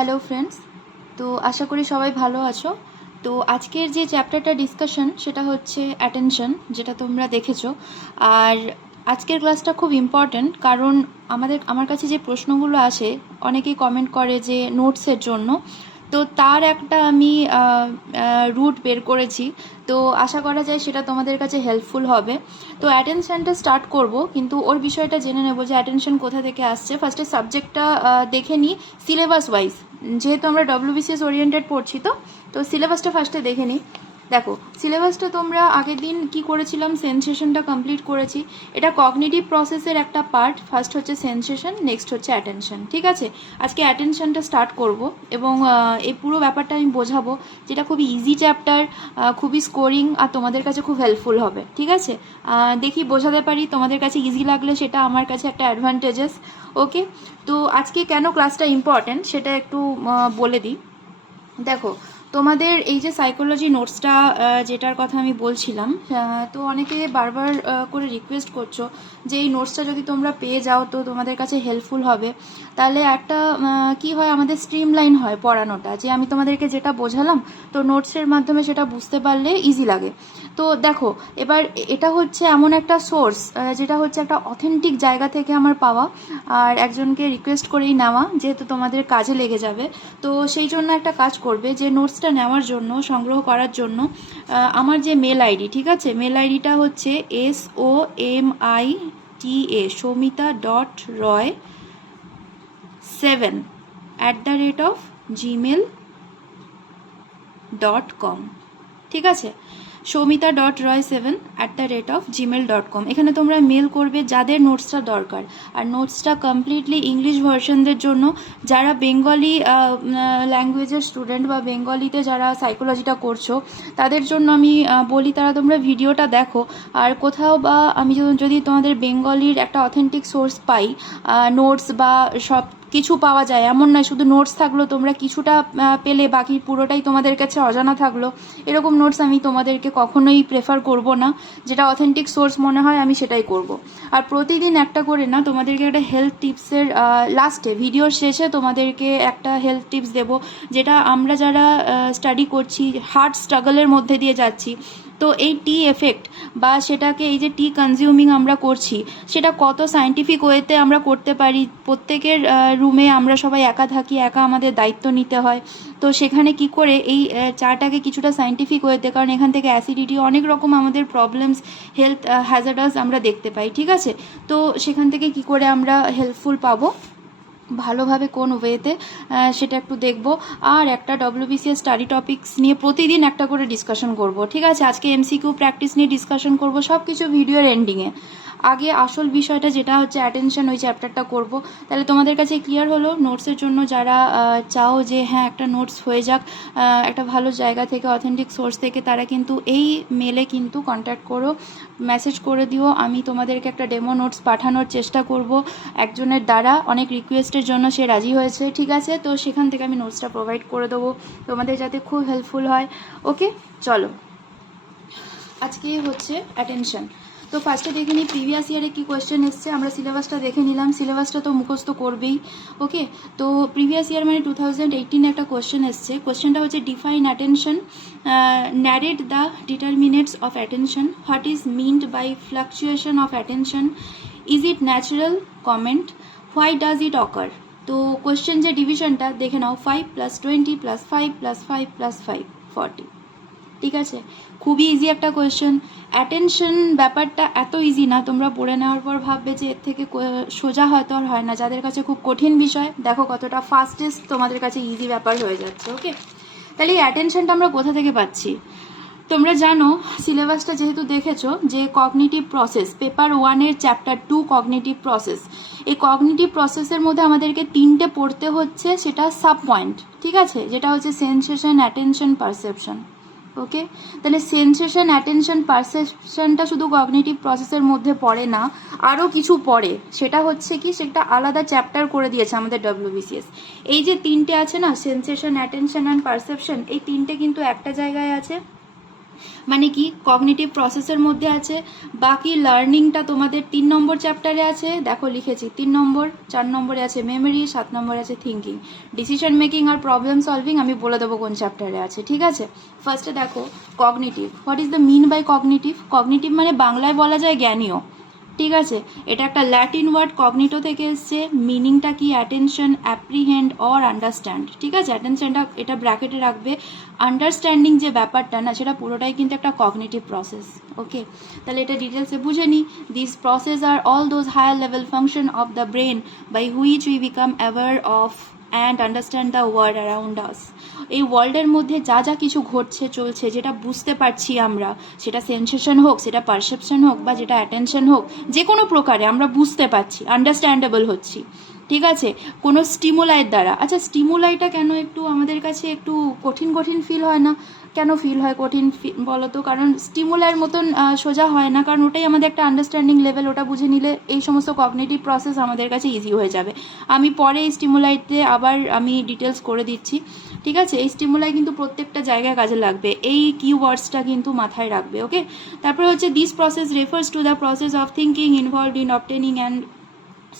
Hello friends, তো আশা করি সবাই ভালো আছো। তো আজকের যে চ্যাপ্টারটা ডিসকাশন সেটা হচ্ছে অ্যাটেনশন, যেটা তোমরা দেখেছো। আর আজকের ক্লাসটা খুব ইম্পর্ট্যান্ট, কারণ আমার কাছে যে প্রশ্নগুলো আসে, অনেকেই কমেন্ট করে যে নোটসের জন্য। তো তার একটা আমি রুট বের করেছি, তো আশা করা যায় সেটা তোমাদের কাছে হেল্পফুল হবে। তো অ্যাটেনশনটা স্টার্ট করব, কিন্তু ওর বিষয়টা জেনে নেবো যে অ্যাটেনশন কোথা থেকে আসছে। ফার্স্টে সাবজেক্টটা দেখে নিই সিলেবাস ওয়াইজ, যেহেতু আমরা ডব্লিউবিসিএস ওরিয়েন্টেড পড়ছি। তো সিলেবাসটা ফার্স্টে দেখে নিই। দেখো, সিলেবাসটা তোমরা আগের দিন কি করেছিলাম, সেন্সেশনটা কমপ্লিট করেছি। এটা কগনিটিভ প্রসেসের একটা পার্ট। ফার্স্ট হচ্ছে সেন্সেশন, নেক্সট হচ্ছে অ্যাটেনশন। ঠিক আছে, আজকে অ্যাটেনশনটা স্টার্ট করব এবং এই পুরো ব্যাপারটা আমি বোঝাবো, যেটা খুবই ইজি চ্যাপ্টার, খুবই স্কোরিং, আর তোমাদের কাছে খুব হেল্পফুল হবে। ঠিক আছে, দেখি বোঝাতে পারি। তোমাদের কাছে ইজি লাগলে সেটা আমার কাছে একটা অ্যাডভান্টেজেস। ওকে, তো আজকে কেন ক্লাসটা ইম্পর্ট্যান্ট সেটা একটু বলে দিই। দেখো, তোমাদের এই যে সাইকোলজি নোটসটা যেটার কথা আমি বলছিলাম, তো অনেকে বারবার করে রিকোয়েস্ট করছো যে এই নোটসটা যদি তোমরা পেয়ে যাও তো তোমাদের কাছে হেল্পফুল হবে। তাহলে একটা কি হয়, আমাদের স্ট্রিমলাইন হয় পড়ানোটা, যে আমি তোমাদেরকে যেটা বোঝালাম তো নোটসের মাধ্যমে সেটা বুঝতে পারলে ইজি লাগে। তো দেখো, এবার এটা হচ্ছে এমন একটা সোর্স, যেটা হচ্ছে একটা অথেন্টিক জায়গা থেকে আমার পাওয়া, আর একজনকে রিকোয়েস্ট করেই নেওয়া, যেহেতু তোমাদের কাজে লেগে যাবে। তো সেই জন্য একটা কাজ করবে, যে নোটসটা নেওয়ার জন্য, সংগ্রহ করার জন্য আমার যে মেল আইডি, ঠিক আছে, মেল আইডিটা হচ্ছে SOMITA soumita.roy7@gmail.com। ঠিক আছে, soumita.roy7@gmail.com। এখানে তোমরা মেল করবে যাদের নোটসটা দরকার। আর নোটসটা কমপ্লিটলি ইংলিশ ভার্সনদের জন্য, যারা বেঙ্গলি ল্যাঙ্গুয়েজের স্টুডেন্ট বা বেঙ্গলিতে যারা সাইকোলজিটা করছো তাদের জন্য আমি বলি, তারা তোমরা ভিডিওটা দেখো। আর কোথাও বা আমি যদি তোমাদের বেঙ্গলির একটা অথেন্টিক সোর্স পাই, নোটস বা সব কিছু পাওয়া যায়, এমন নয় শুধু নোটস থাকলো তোমরা কিছুটা পেলে বাকি পুরোটাই তোমাদের কাছে অজানা থাকলো, এরকম নোটস আমি তোমাদেরকে কখনোই প্রেফার করব না। যেটা অথেন্টিক সোর্স মনে হয় আমি সেটাই করব। আর প্রতিদিন একটা করে না, তোমাদেরকে একটা হেলথ টিপসের লাস্টে, ভিডিওর শেষে তোমাদেরকে একটা হেলথ টিপস দেবো, যেটা আমরা যারা স্টাডি করছি, হার্ড স্ট্রাগলের মধ্যে দিয়ে যাচ্ছি, তো এই টি এফেক্ট বা সেটাকে, এই যে টি কনজিউমিং আমরা করছি, সেটা কত সায়েন্টিফিক ওয়েতে আমরা করতে পারি। প্রত্যেকের রুমে আমরা সবাই একা থাকি, একা আমাদের দায়িত্ব নিতে হয়। তো সেখানে কি করে এই চাটাকে কিছুটা সায়েন্টিফিক ওয়েতে, কারণ এখান থেকে অ্যাসিডিটি, অনেক রকম আমাদের প্রবলেমস, হেলথ হ্যাজার্ডাস আমরা দেখতে পাই। ঠিক আছে, তো সেখান থেকে কি করে আমরা হেল্পফুল পাবো ভালোভাবে, কোন ওয়েতে, সেটা একটু দেখব। আর একটা ডব্লিউবিসিএস স্টাডি টপিকস নিয়ে প্রতিদিন একটা করে ডিসকাশন করব। ঠিক আছে, আজকে এমসিকিউ প্র্যাকটিস নিয়ে ডিসকাশন করব, সব কিছু ভিডিওর এন্ডিংয়ে। আগে আসল বিষয়টা যেটা হচ্ছে অ্যাটেনশন, ওই চ্যাপ্টারটা করব। তাহলে তোমাদের কাছে ক্লিয়ার হলো। নোটসের জন্য যারা চাও যে হ্যাঁ একটা নোটস হয়ে যাক একটা ভালো জায়গা থেকে, অথেন্টিক সোর্স থেকে, তারা কিন্তু এই মেলে কিন্তু কন্ট্যাক্ট করো, মেসেজ করে দিও। আমি তোমাদেরকে একটা ডেমো নোটস পাঠানোর চেষ্টা করব একজনের দ্বারা, অনেক রিকোয়েস্টের জন্য সে রাজি হয়েছে। ঠিক আছে, তো সেখান থেকে আমি নোটসটা প্রোভাইড করে দেবো তোমাদের, যাতে খুব হেল্পফুল হয়। ওকে, চলো আজকে হচ্ছে অ্যাটেনশন। তো ফার্স্টে দেখে নিই প্রিভিয়াস ইয়ারে কী কোয়েশ্চেন এসছে। আমরা সিলেবাসটা দেখে নিলাম, সিলেবাসটা তো মুখস্থ করবেই। ওকে, তো প্রিভিয়াস ইয়ার মানে 2018 একটা কোয়েশ্চেন এসছে। কোয়েশ্চেনটা হচ্ছে define attention, narrate the determinants of attention, what is meant by fluctuation of attention, is it natural, comment, why does it occur. তো কোয়েশ্চেন যে ডিভিশনটা দেখে নাও, 5 + 20 + 5 + 5 + 5 40। ঠিক আছে, খুবই ইজি একটা কোয়েশ্চেন। অ্যাটেনশন ব্যাপারটা এত ইজি না, তোমরা পড়ে নেওয়ার পর ভাববে যে এর থেকে সোজা হয়তো আর হয় না। যাদের কাছে খুব কঠিন বিষয়, দেখো কতটা ফাস্টেস্ট তোমাদের কাছে ইজি ব্যাপার হয়ে যাচ্ছে। ওকে, তাহলে এই অ্যাটেনশনটা আমরা কোথা থেকে পাচ্ছি? তোমরা জানো, সিলেবাসটা যেহেতু দেখেছো, যে কগনিটিভ প্রসেস, পেপার 1-এর চ্যাপ্টার 2 কগনিটিভ প্রসেস। এই কগনিটিভ প্রসেসের মধ্যে আমাদেরকে 3টে পড়তে হচ্ছে, সেটা সাব পয়েন্ট। ঠিক আছে, যেটা হচ্ছে সেন্সেশন, অ্যাটেনশন, পারসেপশন। ওকে, তাহলে সেন্সেশন, অ্যাটেনশন, পারসেপশনটা শুধু কগনিটিভ প্রসেসের মধ্যে পড়ে না, আরও কিছু পড়ে। সেটা হচ্ছে কি, সেটা আলাদা চ্যাপ্টার করে দিয়েছে আমাদের ডব্লিউবিসিএস। এই যে 3টে আছে না, সেন্সেশন, অ্যাটেনশন অ্যান্ড পারসেপশন, এই 3টে কিন্তু একটা জায়গায় আছে। মানে কি কগনিটিভ প্রসেসের মধ্যে আছে, বাকি লার্নিংটা তোমাদের 3 নম্বর চ্যাপ্টারে আছে, দেখো লিখেছি 3 নম্বর, 4 নম্বরে আছে মেমোরি, 7 নম্বরে আছে থিঙ্কিং, ডিসিশন মেকিং আর প্রবলেম সলভিং আমি বলে দেবো কোন চ্যাপ্টারে আছে, ঠিক আছে। ফার্স্টে দেখো cognitive, what is the mean by cognitive? Cognitive মানে বাংলায় বলা যায় জ্ঞানীয়, ঠিক আছে। এটা একটা ল্যাটিন ওয়ার্ড কগনিটো থেকে এসছে, মিনিংটা কি অ্যাটেনশন, অ্যাপ্রিহেন্ড অর আন্ডারস্ট্যান্ড, ঠিক আছে। অ্যাটেনশনটা এটা ব্র্যাকেটে রাখবে, আন্ডারস্ট্যান্ডিং যে ব্যাপারটা না সেটা পুরোটাই কিন্তু একটা কগনিটিভ প্রসেস, ওকে। তাহলে এটা ডিটেলসে বুঝে নিই। This process are all those higher level function of the brain by which we become aware of and understand the world around us. এই ওয়ার্ল্ডের মধ্যে যা যা কিছু ঘটছে চলছে যেটা বুঝতে পারছি আমরা, সেটা সেন্সেশন হোক, সেটা পারসেপশন হোক, বা যেটা অ্যাটেনশন হোক, যে কোনো প্রকারে আমরা বুঝতে পারছি, আন্ডারস্ট্যান্ডেবল হচ্ছি, ঠিক আছে, কোনো স্টিমুলাইয়ের দ্বারা। আচ্ছা স্টিমুলাইটা কেন একটু আমাদের কাছে একটু কঠিন কঠিন ফিল হয় না? কেন ফিল হয় কঠিন বলো তো? কারণ স্টিমুলাইয়ের মতন সোজা হয় না, কারণ ওটাই আমাদের একটা আন্ডারস্ট্যান্ডিং লেভেল, ওটা বুঝে নিলে এই সমস্ত কগনিটিভ প্রসেস আমাদের কাছে ইজি হয়ে যাবে। আমি পরে এই স্টিমুলাইতে আবার আমি ডিটেলস করে দিচ্ছি, ঠিক আছে। এই স্টিমুলাই কিন্তু প্রত্যেকটা জায়গায় কাজে লাগবে, এই কিওয়ার্ডসটা কিন্তু মাথায় রাখবে, ওকে। তারপরে হচ্ছে this process refers to the process of thinking involved in obtaining and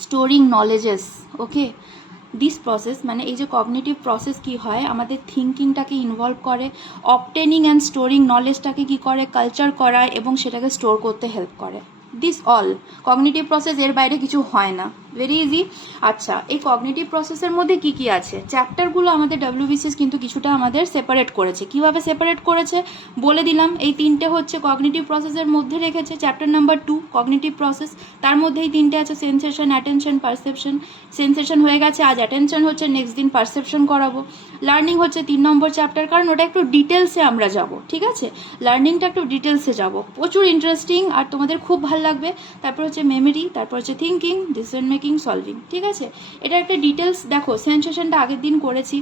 storing knowledges, okay. This process মানে এই যে কগনিটিভ প্রসেস কি হয়, আমাদের থিঙ্কিংটাকে ইনভলভ করে, অবটেনিং অ্যান্ড স্টোরিং নলেজটাকে কি করে, কালচার করায় এবং সেটাকে স্টোর করতে হেল্প করে। দিস অল কগনিটিভ প্রসেস, এর বাইরে কিছু হয় না, ভেরি ইজি। আচ্ছা এই কগনিটিভ প্রসেসের মধ্যে কি কি আছে, চ্যাপ্টারগুলো আমাদের ডব্লিউবিসিএস কিন্তু কিছুটা আমাদের সেপারেট করেছে। কিভাবে সেপারেট করেছে বলে দিলাম, এই তিনটে হচ্ছে কগনিটিভ প্রসেসের মধ্যে রেখেছে। চ্যাপ্টার নাম্বার 2 কগনিটিভ প্রসেস, তার মধ্যে এই তিনটে আছে, সেন্সেশন, অ্যাটেনশন, পারসেপশন। সেন্সেশন হয়ে গেছে, আজ অ্যাটেনশন হচ্ছে, নেক্সট দিন পারসেপশন করাবো। লার্নিং হচ্ছে 3 নম্বর চ্যাপ্টার, কারণ ওটা একটু ডিটেলসে আমরা যাব, ঠিক আছে। লার্নিংটা একটু ডিটেলসে যাব, প্রচুর ইন্টারেস্টিং আর তোমাদের খুব ভালো লাগবে। তারপর হচ্ছে মেমোরি, তারপর হচ্ছে থিঙ্কিং, ডিসিশন মেকিং, সলভিং, ঠিক আছে। এটা একটা ডিটেলস। দেখো সেন্সেশনটা আগের দিন করেছি,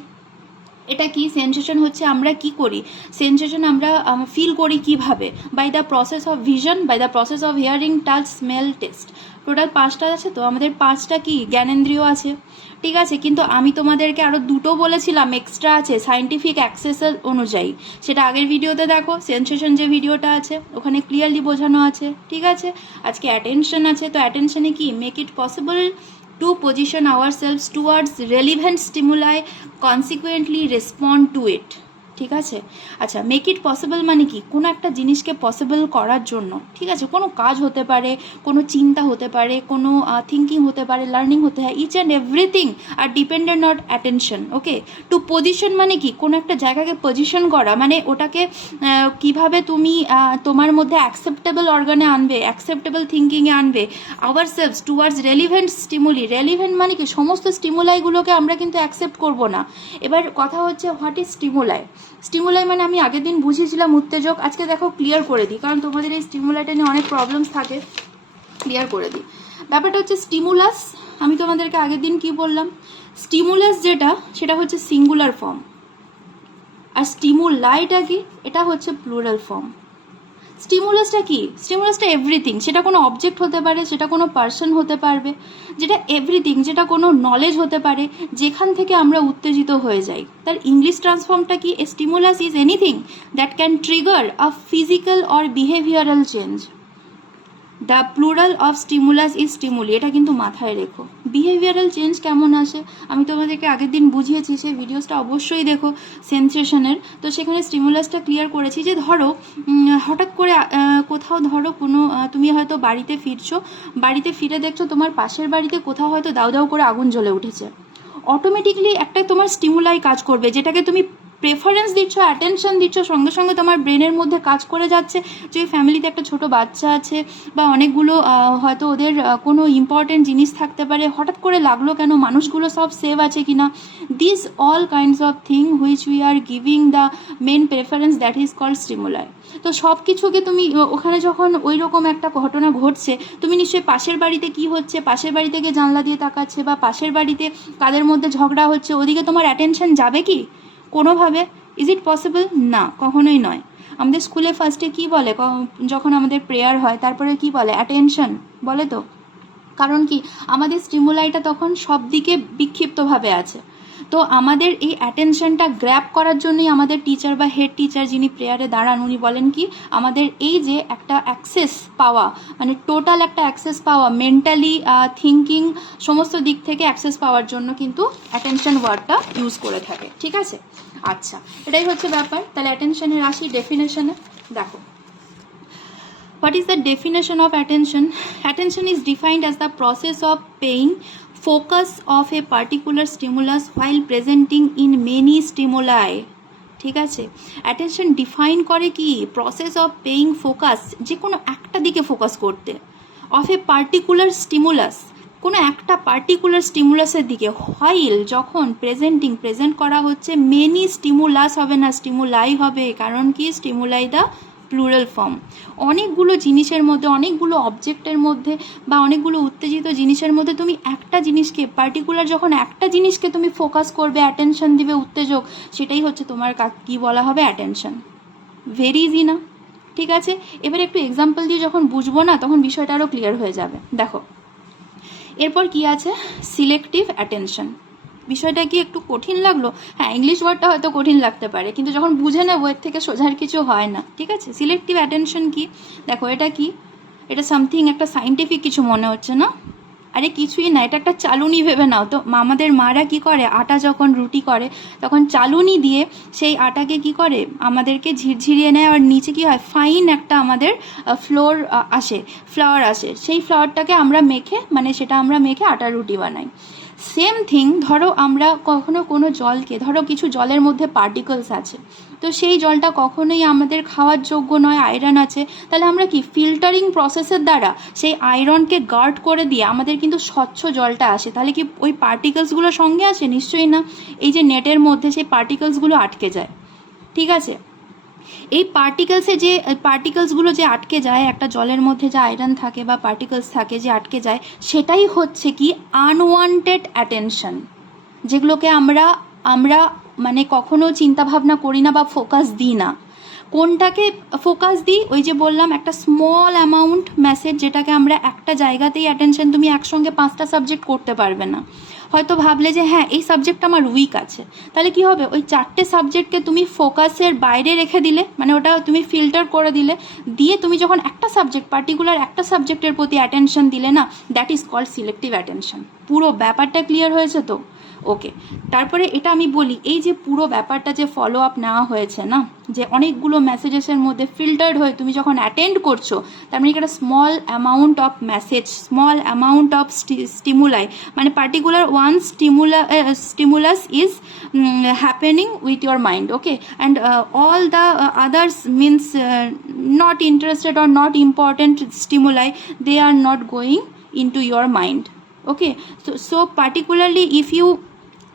এটা কি সেন্সেশন হচ্ছে আমরা কি করি, সেন্সেশন আমরা ফিল করি কিভাবে, by the process of vision, by the process of hearing, touch, smell, taste. Total 5টা আছে, তো আমাদের 5টা কি জ্ঞানেন্দ্রিয় আছে, ঠিক আছে। কিন্তু আমি তোমাদেরকে আরও 2টো বলেছিলাম এক্সট্রা আছে সাইন্টিফিক অ্যাক্সেসের অনুযায়ী, সেটা আগের ভিডিওতে দেখো, সেন্সেশন যে ভিডিওটা আছে ওখানে ক্লিয়ারলি বোঝানো আছে, ঠিক আছে। আজকে অ্যাটেনশন আছে, তো অ্যাটেনশনে কি make it possible to position ourselves towards relevant stimuli, consequently respond to it, ঠিক আছে। আচ্ছা মেক ইট পসিবল মানে কি, কোনো একটা জিনিসকে পসিবল করার জন্য, ঠিক আছে, কোনো কাজ হতে পারে, কোনো চিন্তা হতে পারে, কোনো থিঙ্কিং হতে পারে, লার্নিং হতে হয়, each and everything are dependent on attention, okay. To position মানে কি, কোনো একটা জায়গাকে পজিশন করা, মানে ওটাকে কিভাবে তুমি তোমার মধ্যে অ্যাকসেপ্টেবল অর্গানে আনবে, অ্যাকসেপ্টেবল থিঙ্কিংয়ে আনবে, our cells towards relevant stimuli. Relevant মানে কি, সমস্ত স্টিমুলাইগুলোকে আমরা কিন্তু অ্যাকসেপ্ট করব না। এবার কথা হচ্ছে হোয়াট ইজ স্টিমুলাই। স্টিমুলাই মানে আমি আগের দিন বুঝিয়েছিলাম উত্তেজক, আজকে দেখো ক্লিয়ার করে দিই, কারণ তোমাদের এই স্টিমুলাইটা নিয়ে অনেক প্রবলেমস থাকে, ক্লিয়ার করে দিই। ব্যাপারটা হচ্ছে স্টিমুলাস, আমি তোমাদেরকে আগের দিন কি বললাম, স্টিমুলাস যেটা সেটা হচ্ছে সিঙ্গুলার ফর্ম, আর স্টিমুলাইটা কি, এটা হচ্ছে প্লুরাল ফর্ম। স্টিমুলাসটা কি, স্টিমুলাসটা এভরিথিং, সেটা কোনো অবজেক্ট হতে পারে, সেটা কোনো পার্সন হতে পারবে, যেটা এভরিথিং, যেটা কোনো নলেজ হতে পারে, যেখান থেকে আমরা উত্তেজিত হয়ে যাই। তার ইংলিশ ট্রান্সফর্মটা কি, a stimulus is anything that can trigger a physical or behavioural change. The plural of stimulus is stimuli, এটা কিন্তু মাথায় রেখো। বিহেভিয়ারাল চেঞ্জ কেমন আসে আমি তোমাদেরকে আগের দিন বুঝিয়েছি, সেই ভিডিওসটা অবশ্যই দেখো সেন্সেশনের, তো সেখানে স্টিমুলাসটা ক্লিয়ার করেছি। যে ধরো হঠাৎ করে কোথাও ধরো কোনো তুমি হয়তো বাড়িতে ফিরছো, বাড়িতে ফিরে দেখছো তোমার পাশের বাড়িতে কোথাও হয়তো দাউ দাউ করে আগুন জ্বলে উঠেছে, অটোমেটিকলি একটা তোমার স্টিমুলাই কাজ করবে, যেটাকে তুমি প্রেফারেন্স দিচ্ছ, অ্যাটেনশন দিচ্ছ, সঙ্গে সঙ্গে তোমার ব্রেনের মধ্যে কাজ করে যাচ্ছে যে ফ্যামিলিতে একটা ছোট বাচ্চা আছে, বা অনেকগুলো হয়তো ওদের কোনো ইম্পর্টেন্ট জিনিস থাকতে পারে, হঠাৎ করে লাগলো কেন, মানুষগুলো সব সেভ আছে কিনা। This all kinds of thing which we are giving the main preference, that is called stimuli. তো সব কিছুকে তুমি ওখানে যখন ওই রকম একটা ঘটনা ঘটছে, তুমি নিশ্চয়ই পাশের বাড়িতে কি হচ্ছে, পাশের বাড়ি থেকে জানলা দিয়ে তাকাচ্ছে, বা পাশের বাড়িতে কাদের মধ্যে ঝগড়া হচ্ছে, ওদিকে তোমার অ্যাটেনশন যাবে কি কোনোভাবে? Is it possible? না, কখনোই নয়। আমাদের স্কুলে ফার্স্টে কি বলে, যখন আমাদের প্রেয়ার হয় তারপরে কি বলে, অ্যাটেনশন বলে তো, কারণ কি আমাদের স্টিমুলাইটা তখন সব দিকে বিক্ষিপ্তভাবে আছে। তো আমাদের এই অ্যাটেনশনটা গ্র্যাব করার জন্যই আমাদের টিচার বা হেড টিচার যিনি প্রেয়ারে দাঁড়ান উনি বলেন কি আমাদের এই যে একটা অ্যাক্সেস পাওয়া, মানে টোটাল একটা অ্যাক্সেস পাওয়া, মেন্টালি থিঙ্কিং সমস্ত দিক থেকে অ্যাক্সেস পাওয়ার জন্য কিন্তু অ্যাটেনশন ওয়ার্ডটা ইউজ করে থাকে। ঠিক আছে, আচ্ছা এটাই হচ্ছে ব্যাপার। তাহলে অ্যাটেনশনের আসি ডেফিনেশনে। দেখো, what is the definition of attention? Attention is defined as the process of paying focus of a particular stimulus while presenting in many stimuli. ঠিক আছে, অ্যাটেনশন ডিফাইন করে কি প্রসেস অফ পেইং ফোকাস, যে কোনো একটা দিকে ফোকাস করতে, of a particular stimulus, কোনো একটা পার্টিকুলার স্টিমুলাসের দিকে, হোয়াইল যখন প্রেজেন্ট করা হচ্ছে, মেনি স্টিমুলাস হবে না, স্টিমুলাই হবে, কারণ কি স্টিমুলাই দা প্লুরাল ফর্ম। অনেকগুলো জিনিসের মধ্যে, অনেকগুলো অবজেক্টের মধ্যে বা অনেকগুলো উত্তেজিত জিনিসের মধ্যে তুমি একটা জিনিসকে পার্টিকুলার, যখন একটা জিনিসকে তুমি ফোকাস করবে, অ্যাটেনশন দিবে, উত্তেজক, সেটাই হচ্ছে তোমার কি বলা হবে অ্যাটেনশন। ভেরি ইজি না? ঠিক আছে, এবার একটু এক্সাম্পল দিয়ে যখন বুঝবো না তখন বিষয়টা আরও ক্লিয়ার হয়ে যাবে। দেখো এরপর কি আছে, সিলেক্টিভ অ্যাটেনশন। বিষয়টা কি একটু কঠিন লাগলো? হ্যাঁ, ইংলিশ ওয়ার্ডটা হয়তো কঠিন লাগতে পারে, কিন্তু যখন বুঝে নেবো এর থেকে সোজার কিছু হয় না। ঠিক আছে, সিলেক্টিভ অ্যাটেনশন কি? দেখো এটা কি, এটা সামথিং একটা সাইন্টিফিক কিছু মনে হচ্ছে না? আরে কিছুই না, এটা একটা চালুনি ভেবে নাও তো। আমাদের মারা কি করে, আটা যখন রুটি করে তখন চালুনি দিয়ে সেই আটাকে কি করে আমাদেরকে ঝিরঝিরিয়ে নেয়, আর নিচে কি হয় ফাইন একটা আমাদের ফ্লাওয়ার আসে, সেই ফ্লাওয়ারটাকে আমরা মেখে, মানে সেটা আমরা মেখে আটার রুটি বানাই। সেম থিং, ধরো আমরা কখনো কোনো জলকে, ধরো কিছু জলের মধ্যে পার্টিকলস আছে, তো সেই জলটা কখনোই আমাদের খাওয়ার যোগ্য নয়, আয়রন আছে, তাহলে আমরা কি ফিল্টারিং প্রসেসের দ্বারা সেই আয়রনকে গার্ড করে দিয়ে আমাদের কিন্তু স্বচ্ছ জলটা আসে। তাহলে কি ওই পার্টিকলসগুলো সঙ্গে আসে? নিশ্চয়ই না। এই যে নেটের মধ্যে সেই পার্টিকলসগুলো আটকে যায়। ঠিক আছে, এই পার্টিকলসগুলো যে আটকে যায়, একটা জলের মধ্যে যে আয়রন থাকে বা পার্টিকলস থাকে যে আটকে যায়, সেটাই হচ্ছে কি আনওয়ান্টেড অ্যাটেনশন, যেগুলোকে আমরা মানে কখনো চিন্তা ভাবনা করি না বা ফোকাস দিই না। কোনটাকে ফোকাস দিই? ওই যে বললাম একটা স্মল অ্যামাউন্ট মেসেজ, যেটাকে আমরা একটা জায়গাতেই অ্যাটেনশন, তুমি একসঙ্গে 5টা সাবজেক্ট করতে পারবে না। হয়তো ভাবলে যে হ্যাঁ এই সাবজেক্টটা আমার উইক আছে, তাহলে কি হবে, ওই 4টে সাবজেক্টকে তুমি ফোকাসের বাইরে রেখে দিলে, মানে ওটা তুমি ফিল্টার করে দিলে, দিয়ে তুমি যখন একটা সাবজেক্ট, পার্টিকুলার একটা সাবজেক্টের প্রতি অ্যাটেনশন দিলে না, that is called selective attention. পুরো ব্যাপারটা ক্লিয়ার হয়েছে তো? ওকে, তারপরে এটা আমি বলি, এই যে পুরো ব্যাপারটা যে ফলো আপ নেওয়া হয়েছে না, যে অনেকগুলো মেসেজেসের মধ্যে ফিল্টার্ড হয়ে তুমি যখন অ্যাটেন্ড করছো, তার মানে একটা small amount of message, small amount of stimuli, মানে particular one stimulus is happening with your mind. Okay, and all the others means not interested or not important stimuli, they are not going into your mind. Okay, so particularly if you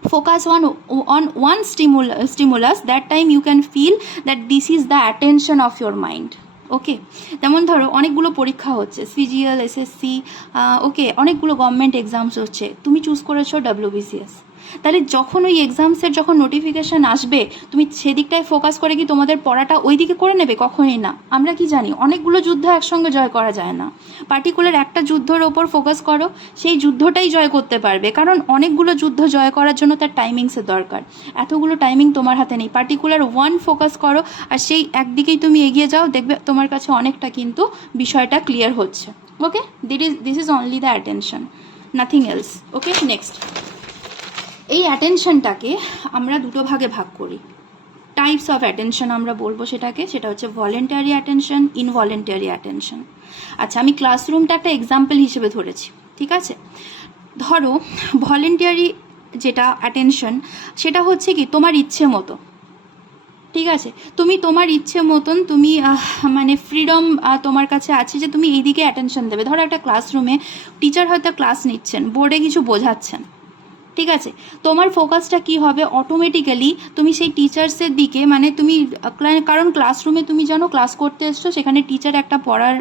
focus on one stimulus, that time you can feel that this is the attention of your mind. ওকে, যেমন ধরো অনেকগুলো পরীক্ষা হচ্ছে, CGL, SSC, ওকে, অনেকগুলো government exams হচ্ছে, তুমি choose করেছো WBCS, তাহলে যখন ওই এক্সামসের যখন নোটিফিকেশান আসবে, তুমি সেদিকটায় ফোকাস করে কি তোমাদের পড়াটা ওই দিকে করে নেবে? কখনোই না। আমরা কি জানি, অনেকগুলো যুদ্ধ একসঙ্গে জয় করা যায় না। পার্টিকুলার একটা যুদ্ধের ওপর ফোকাস করো, সেই যুদ্ধটাই জয় করতে পারবে, কারণ অনেকগুলো যুদ্ধ জয় করার জন্য তার টাইমিংসের দরকার। এতগুলো টাইমিং তোমার হাতে নেই। পার্টিকুলার ওয়ান ফোকাস করো, আর সেই একদিকেই তুমি এগিয়ে যাও, দেখবে তোমার কাছে অনেকটা কিন্তু বিষয়টা ক্লিয়ার হচ্ছে। Okay, this is only the attention, nothing else. Okay, next, এই অ্যাটেনশনটাকে আমরা দুটো ভাগে ভাগ করি। টাইপস অফ অ্যাটেনশন আমরা বলবো সেটাকে, সেটা হচ্ছে ভলেন্টারি অ্যাটেনশন, ইনভলেন্টারি অ্যাটেনশন। আচ্ছা, আমি ক্লাসরুমটা একটা এক্সাম্পল হিসেবে ধরেছি। ঠিক আছে, ধরো ভলেন্টারি যেটা অ্যাটেনশন, সেটা হচ্ছে কি তোমার ইচ্ছে মতো। ঠিক আছে, তুমি তোমার ইচ্ছে মতন তুমি মানে ফ্রিডম তোমার কাছে আছে যে তুমি এইদিকে অ্যাটেনশন দেবে। ধরো একটা ক্লাসরুমে টিচার হয়তো ক্লাস নিচ্ছেন, বোর্ডে কিছু বোঝাচ্ছেন, ঠিক আছে, তোমার ফোকাসটা কি হবে, অটোমেটিক্যালি তুমি সেই টিচার্সের দিকে, মানে তুমি, কারণ ক্লাসরুমে তুমি জানো ক্লাস করতে এসছো, সেখানে টিচার একটা পড়ার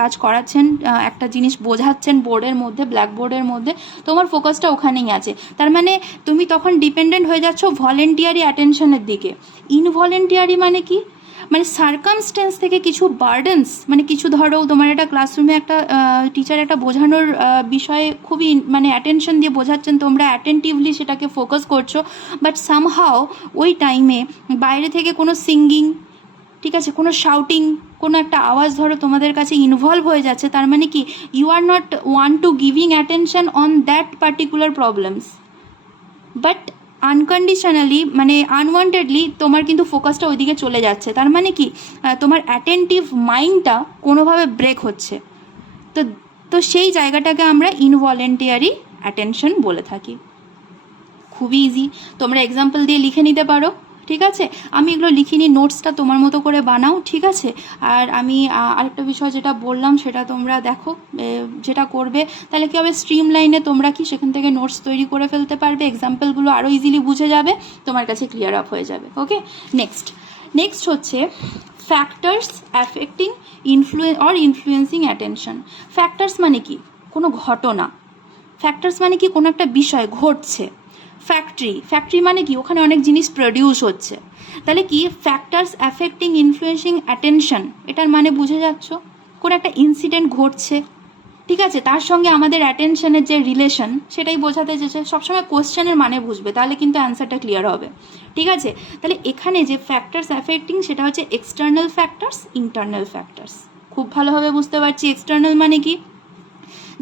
কাজ করাচ্ছেন, একটা জিনিস বোঝাচ্ছেন বোর্ডের মধ্যে, ব্ল্যাকবোর্ডের মধ্যে, তোমার ফোকাসটা ওখানেই আছে। তার মানে তুমি তখন ডিপেন্ডেন্ট হয়ে যাচ্ছ ভলেন্টিয়ারি অ্যাটেনশনের দিকে। ইনভলেন্টিয়ারি মানে কি, মানে সার্কামস্টেন্স থেকে কিছু বার্ডেন্স, মানে কিছু ধরো তোমার একটা ক্লাসরুমে একটা টিচার একটা বোঝানোর বিষয়ে খুবই মানে অ্যাটেনশন দিয়ে বোঝাচ্ছেন, তোমরা অ্যাটেন্টিভলি সেটাকে ফোকাস করছো, বাট সামহাও ওই টাইমে বাইরে থেকে কোনো সিঙ্গিং, ঠিক আছে, কোনো শাউটিং, কোনো একটা আওয়াজ ধরো তোমাদের কাছে ইনভলভ হয়ে যাচ্ছে, তার মানে কি you are not want to giving attention on that particular problems, but unconditionally মানে আনওয়ান্টেডলি তোমার কিন্তু ফোকাসটা ওইদিকে চলে যাচ্ছে, তার মানে কি তোমার অ্যাটেন্টিভ মাইন্ডটা কোনোভাবে ব্রেক হচ্ছে। তো তো সেই জায়গাটাকে আমরা ইনভলেন্টিয়ারি অ্যাটেনশন বলে থাকি। খুবই ইজি, তোমরা এক্সাম্পল দিয়ে লিখে নিতে পারো, ঠিক আছে। আমি এগুলো লিখিনি, নোটসটা তোমার মতো করে বানাও, ঠিক আছে। আর আমি আরেকটা বিষয় যেটা বললাম সেটা তোমরা দেখো, যেটা করবে তাহলে কি হবে, স্ট্রিম লাইনে তোমরা কি সেখান থেকে নোটস তৈরি করে ফেলতে পারবে, এক্সাম্পলগুলো আরও ইজিলি বুঝে যাবে, তোমার কাছে ক্লিয়ার আপ হয়ে যাবে। ওকে, নেক্সট হচ্ছে factors affecting influencing attention. Factors মানে কি, কোনো ঘটনা। ফ্যাক্টরস মানে কি, কোনো একটা বিষয় ঘটছে। ফ্যাক্টরি মানে কি, ওখানে অনেক জিনিস প্রডিউস হচ্ছে। তাহলে কি ফ্যাক্টরস অ্যাফেক্টিং ইনফ্লুয়েন্সিং অ্যাটেনশন, এটার মানে বুঝে যাচ্ছ, কোনো একটা ইনসিডেন্ট ঘটছে, ঠিক আছে, তার সঙ্গে আমাদের অ্যাটেনশনের যে রিলেশন সেটাই বোঝাতে চেয়েছে। সবসময় কোশ্চেনের মানে বুঝবে, তাহলে কিন্তু অ্যান্সারটা ক্লিয়ার হবে, ঠিক আছে। তাহলে এখানে যে ফ্যাক্টরস অ্যাফেক্টিং সেটা হচ্ছে এক্সটার্নাল ফ্যাক্টরস, ইন্টারনাল ফ্যাক্টরস। খুব ভালোভাবে বুঝতে পারছি। এক্সটার্নাল মানে কি,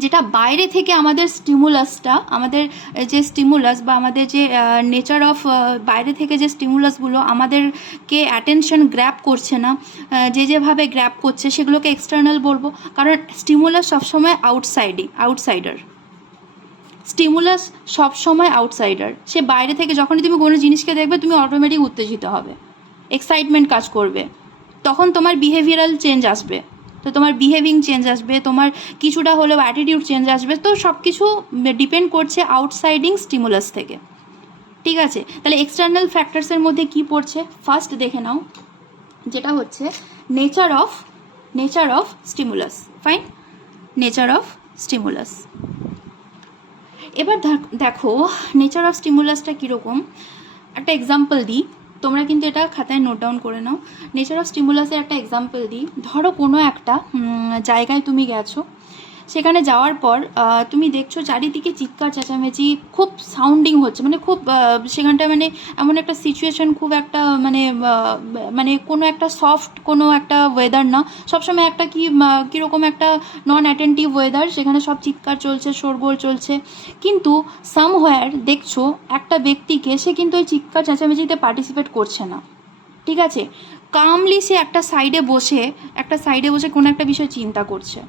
যেটা বাইরে থেকে আমাদের স্টিমুলাসটা, আমাদের যে স্টিমুলাস বা আমাদের যে নেচার অফ বাইরে থেকে যে স্টিমুলাসগুলো আমাদেরকে অ্যাটেনশন গ্র্যাব করছে না, যেভাবে গ্র্যাব করছে সেগুলোকে এক্সটার্নাল বলবো। কারণ স্টিমুলাস সবসময় আউটসাইডার, স্টিমুলাস সবসময় আউটসাইডার। সে বাইরে থেকে যখনই তুমি কোনো জিনিসকে দেখবে তুমি অটোমেটিক উত্তেজিত হবে, এক্সাইটমেন্ট কাজ করবে, তখন তোমার বিহেভিয়ারাল চেঞ্জ আসবে, তো তোমার বিহেভিং চেঞ্জ আসবে, তোমার কিছুটা হলেও অ্যাটিটিউড চেঞ্জ আসবে। তো সব কিছু ডিপেন্ড করছে আউটসাইডিং স্টিমুলাস থেকে, ঠিক আছে। তাহলে এক্সটার্নাল ফ্যাক্টরসের মধ্যে কি পড়ছে ফার্স্ট দেখে নাও, যেটা হচ্ছে nature of stimulus. Fine, nature of stimulus. এবার দেখো নেচার অফ স্টিমুলাসটা কীরকম, একটা এক্সাম্পল দিই, তোমরা কিন্তু এটা খাতায় নোট ডাউন করে নাও। নেচার অফ স্টিমুলাসের একটা এক্সাম্পল দিই। ধরো কোনো একটা জায়গায় তুমি গেছো, সেখানে যাওয়ার পর তুমি দেখছো চারিদিকে চিৎকার চেঁচামেচি খুব সাউন্ডিং হচ্ছে, মানে খুব সেখানটায় মানে এমন একটা সিচুয়েশন, খুব একটা মানে কোনো একটা সফট কোনো একটা ওয়েদার না, সবসময় একটা কীরকম একটা নন অ্যাটেন্টিভ ওয়েদার, সেখানে সব চিৎকার চলছে, শোরগোল চলছে। কিন্তু সামহোয়ার দেখছো একটা ব্যক্তিকে, সে কিন্তু ওই চিৎকার চেঁচামেচিতে পার্টিসিপেট করছে না, ঠিক আছে। কামলি সে একটা সাইডে বসে কোনো একটা বিষয় চিন্তা করছে।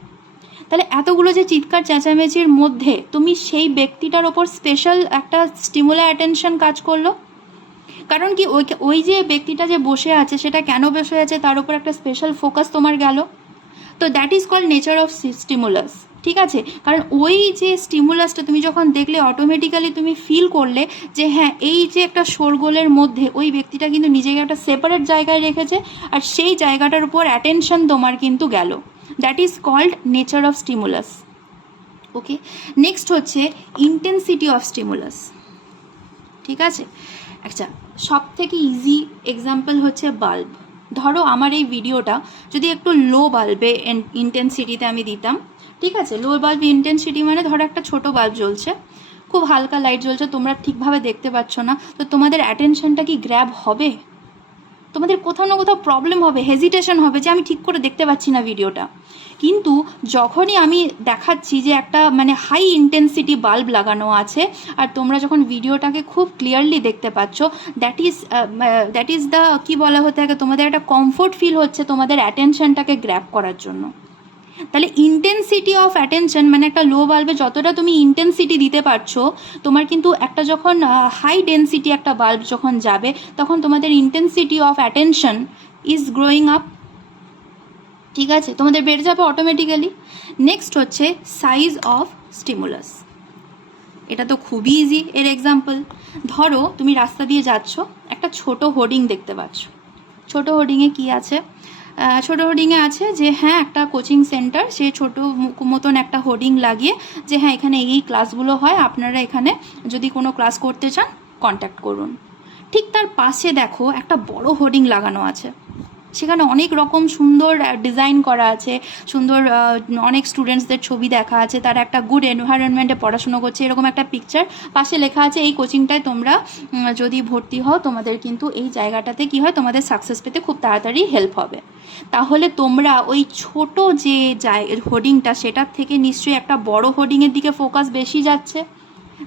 তাহলে এতগুলো যে চিৎকার চেঁচামেচির মধ্যে তুমি সেই ব্যক্তিটার ওপর স্পেশাল একটা স্টিমুলা অ্যাটেনশন কাজ করলো, কারণ কি ওই যে ব্যক্তিটা যে বসে আছে সেটা কেন বসে আছে তার উপর একটা স্পেশাল ফোকাস তোমার গেল। তো that is called nature of stimulus, ঠিক আছে। কারণ ওই যে স্টিমুলাসটা তুমি যখন দেখলে অটোমেটিক্যালি তুমি ফিল করলে যে হ্যাঁ, এই যে একটা শোরগোলের মধ্যে ওই ব্যক্তিটা কিন্তু নিজেকে একটা সেপারেট জায়গায় রেখেছে, আর সেই জায়গাটার উপর অ্যাটেনশন তোমার কিন্তু গেল। That is called nature of stimulus. Okay, next হচ্ছে ইন্টেন্সিটি অফ স্টিমুলাস, ঠিক আছে। আচ্ছা, সব থেকে ইজি এক্সাম্পল হচ্ছে বাল্ব। ধরো আমার এই ভিডিওটা যদি একটু লো বাল্বে ইন্টেন্সিটিতে আমি দিতাম, ঠিক আছে। লো বাল্ব ইন্টেন্সিটি মানে ধরো একটা ছোট বাল্ব জ্বলছে, খুব হালকা লাইট জ্বলছে, তোমরা ঠিকভাবে দেখতে পাচ্ছ না, তো তোমাদের অ্যাটেনশনটা কি গ্র্যাব হবে? তোমাদের কোথাও না কোথাও প্রবলেম হবে, হেজিটেশন হবে যে আমি ঠিক করে দেখতে পাচ্ছি না ভিডিওটা। কিন্তু যখনই আমি দেখাচ্ছি যে একটা মানে হাই ইন্টেন্সিটি বাল্ব লাগানো আছে, আর তোমরা যখন ভিডিওটাকে খুব ক্লিয়ারলি দেখতে পাচ্ছ, দ্যাট ইজ দ্য কি বলা হতে থাকে, তোমাদের একটা কমফোর্ট ফিল হচ্ছে তোমাদের অ্যাটেনশনটাকে গ্র্যাব করার জন্য। তাহলে ইন্টেন্সিটি অফ অ্যাটেনশন মানে একটা লো বাল্বে যতটা তুমি ইন্টেন্সিটি দিতে পারছো, তোমার কিন্তু একটা যখন হাই ডেন্সিটি একটা বাল্ব যখন যাবে, তখন তোমাদের intensity of attention is growing up, ঠিক আছে, তোমাদের বেড়ে যাবে অটোমেটিক্যালি। নেক্সট হচ্ছে সাইজ অফ স্টিমুলাস। এটা তো খুবই ইজি এর এক্সাম্পল। ধরো তুমি রাস্তা দিয়ে যাচ্ছ, একটা ছোট হোর্ডিং দেখতে পাচ্ছ। ছোট হোর্ডিংয়ে কি আছে? ছোট হোর্ডিংয়ে আছে যে হ্যাঁ একটা কোচিং সেন্টার, সে ছোট মতন একটা হোর্ডিং লাগিয়ে যে হ্যাঁ এখানে এই ক্লাসগুলো হয়, আপনারা এখানে যদি কোনো ক্লাস করতে চান কন্ট্যাক্ট করুন। ঠিক তার পাশে দেখো একটা বড় হোর্ডিং লাগানো আছে, সেখানে অনেক রকম সুন্দর ডিজাইন করা আছে, সুন্দর অনেক স্টুডেন্টসদের ছবি দেখা আছে, তারা একটা গুড এনভায়রনমেন্টে পড়াশুনো করছে, এরকম একটা পিকচার। পাশে লেখা আছে এই কোচিংটায় তোমরা যদি ভর্তি হও তোমাদের কিন্তু এই জায়গাটাতে কি হয়, তোমাদের সাকসেস পেতে খুব তাড়াতাড়ি হেল্প হবে। তাহলে তোমরা ওই ছোট যে হোর্ডিংটা সেটার থেকে নিশ্চয়ই একটা বড় হোর্ডিংয়ের দিকে ফোকাস বেশি যাচ্ছে।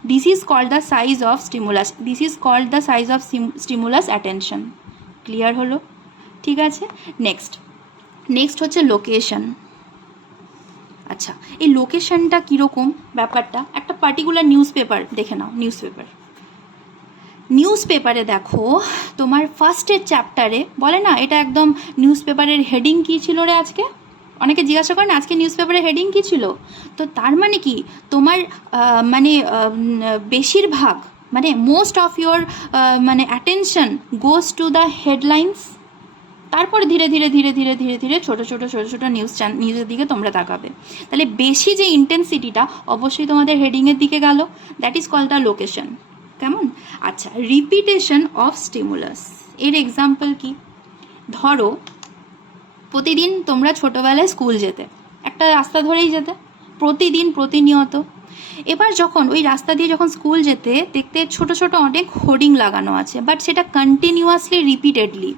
This is called the size of stimulus, this is called the size of stimulus attention. Clear হলো? ঠিক আছে। নেক্সট হচ্ছে লোকেশন। আচ্ছা, এই লোকেশনটা কীরকম ব্যাপারটা, একটা পার্টিকুলার নিউজ পেপার দেখে নাও। নিউজ পেপারে দেখো তোমার ফার্স্টের চ্যাপ্টারে বলে না, এটা একদম নিউজ পেপারের হেডিং কী ছিল রে আজকে, অনেকে জিজ্ঞাসা করেন আজকে নিউজ পেপারের হেডিং কী ছিল। তো তার মানে কি, তোমার বেশিরভাগ মানে মোস্ট অফ ইয়োর মানে attention goes to the headlines. তারপরে ধীরে ধীরে ধীরে ধীরে ধীরে ধীরে ছোটো ছোটো নিউজের দিকে তোমরা তাকাবে। তাহলে বেশি যে ইন্টেন্সিটিটা অবশ্যই তোমাদের হেডিংয়ের দিকে গেল, that is called the location. কেমন? আচ্ছা, রিপিটেশন অফ স্টিমুলাস এর এক্সাম্পল কি? ধরো প্রতিদিন তোমরা ছোটোবেলায় স্কুল যেতে, একটা রাস্তা ধরেই যেতে প্রতিদিন প্রতিনিয়ত। এবার যখন ওই রাস্তা দিয়ে যখন স্কুল যেতে দেখতে ছোট ছোট অনেক হোর্ডিং লাগানো আছে, বাট সেটা কন্টিনিউয়াসলি রিপিটেডলি,